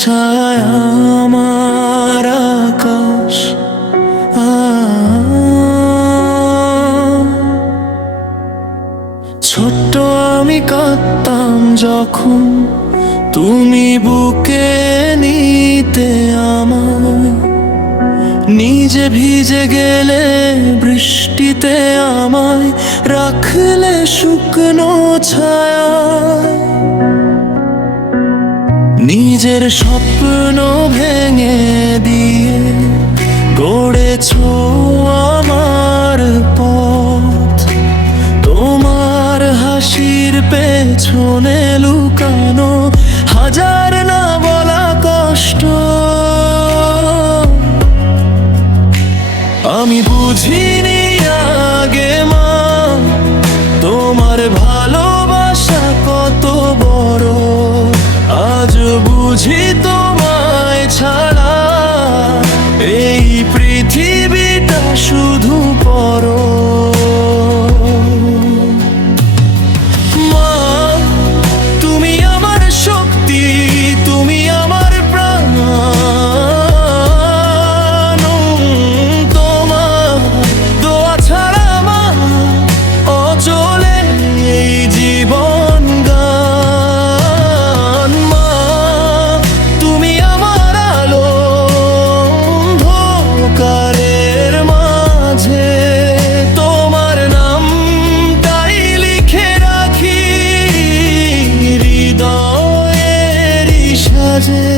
ছায়া আমার আকাশ, ছোট্ট আমি কাঁদতাম যখন তুমি বুকে নিতে আমায়, নিজে ভিজে গেলে বৃষ্টিতে আমায় রাখলে শুকনো ছায়ায়। নিজের স্বপ্ন ভেঙে দিয়ে গড়েছো আমার পথ, তোমার হাসির পেছনে লুকানো হাজার না বলা কষ্ট। আমি বুঝিনি আগে মা, তোমার ভালোবাসা কত বড়, আজ বুঝি তোমায় ছাড়া এই পৃথিবীটা শুধু পর। মা তুমি আমার শক্তি, তুমি আমার প্রাণ, তোমার দোয়া ছাড়া মা অচলে এই জীবন গান। মা তুমি আমার আলো অন্ধকারের মাঝে, তোমার নামটাই লিখে রাখি হৃদয়ের সাজে।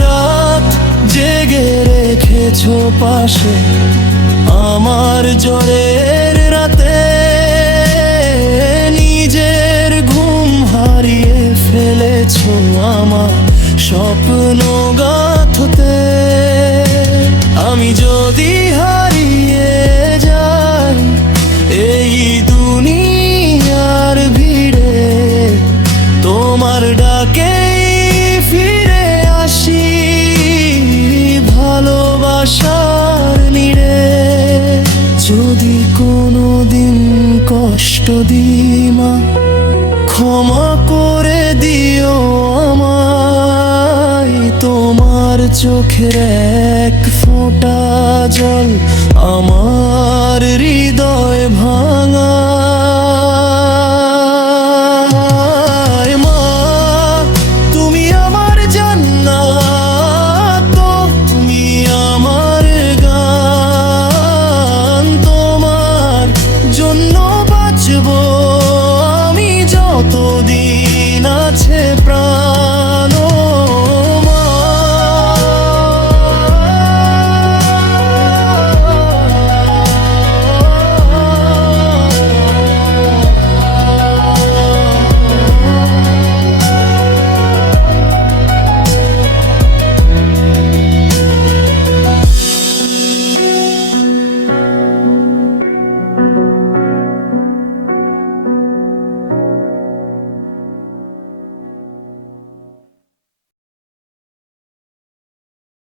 রাত জেগে রেখেছো পাশে আমার জ্বরের রাতে, নিজের ঘুম হারিয়ে ফেলেছো আমার স্বপ্ন গাথতে। আমি যদি হারিয়ে যাই এই দুনিয়ার ভিড়ে, তোমার ডাকে ফিরে আসি ভালোবাসার নিড়ে। যদি কোনোদিন কষ্ট দিই মা, ক্ষমা করে দিও আমায়, তোমার চোখের এক ফোঁটা জল আমার হৃদয় ভাঙা। মা তুমি আমার জান্নাত, তুমি আমার গান, তোমার জন্য বাঁচবো